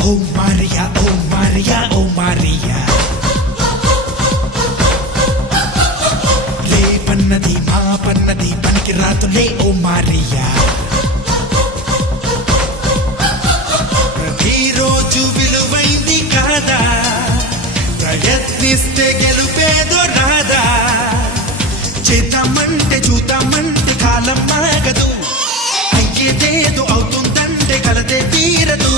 ఓ Maria ఓ Maria ఓ Maria లే పన్నది మా పన్నది పనికి రాతులే ఓ మారియా ప్రతిరోజు విలువైంది కాదా ప్రయత్నిస్తే గెలుపేదో రాదా చేద్దామంటే చూద్దామంటే కాలం మాగదు అయ్యేదేదో అవుతుందంటే కలదే తీరదు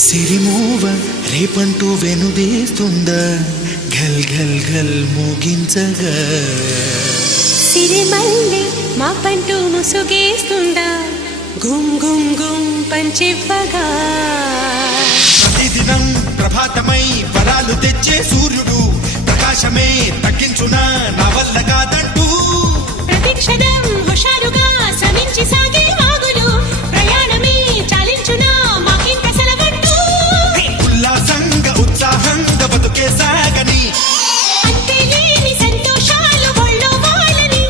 సిరిమూవ రేపంటూ వెనువేస్తుందా ఘల్ ఘల్ ఘల్ మోగించగా సిరిమల్లె మా పంటూ ముసుగేస్తుందా గుం గుం గుం పంచివ్వగా ప్రతిదినం ప్రభాతమై వరాలు తెచ్చే సూర్యుడు ప్రకాశమే తగ్గించునా నా వల్ల కాదంటూ ప్రతిక్షణం హుషారుగా శ్రమించి సాగే వాగులు ప్రయాణమే చాలించునా మాకింక సెలవంటూ ఉల్లాసంగా ఉత్సాహంగా బతుకే సాగని అంతే లేని సంతోషాలు ఒళ్ళో వాళ్ళని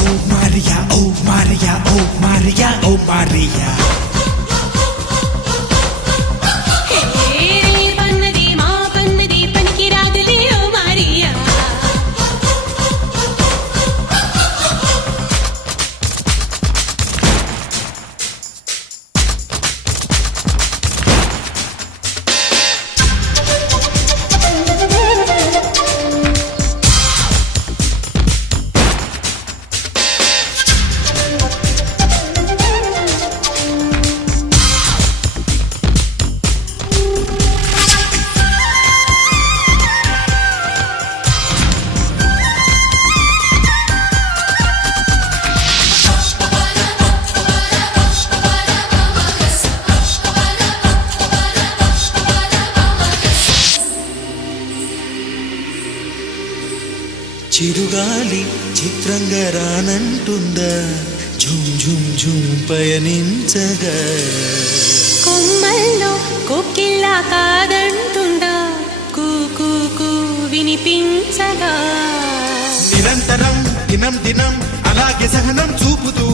ఓ మారియా ఓ మారియా ఓ మారియా ఓ మారియా పన్నది మా పన్నది పనికి రాదులే ఓ మారియా చిరుగాలి చిత్రంగా రానంటుందా ఝుమ్ ఝుమ్ ఝుమ్ పయనించగా కొమ్మల్లో కోకిల్లా కాదంటుందా కూ కూ కూ వినిపించగా నిరంతరం దినం దినం అలాగే సహనం చూపుతూ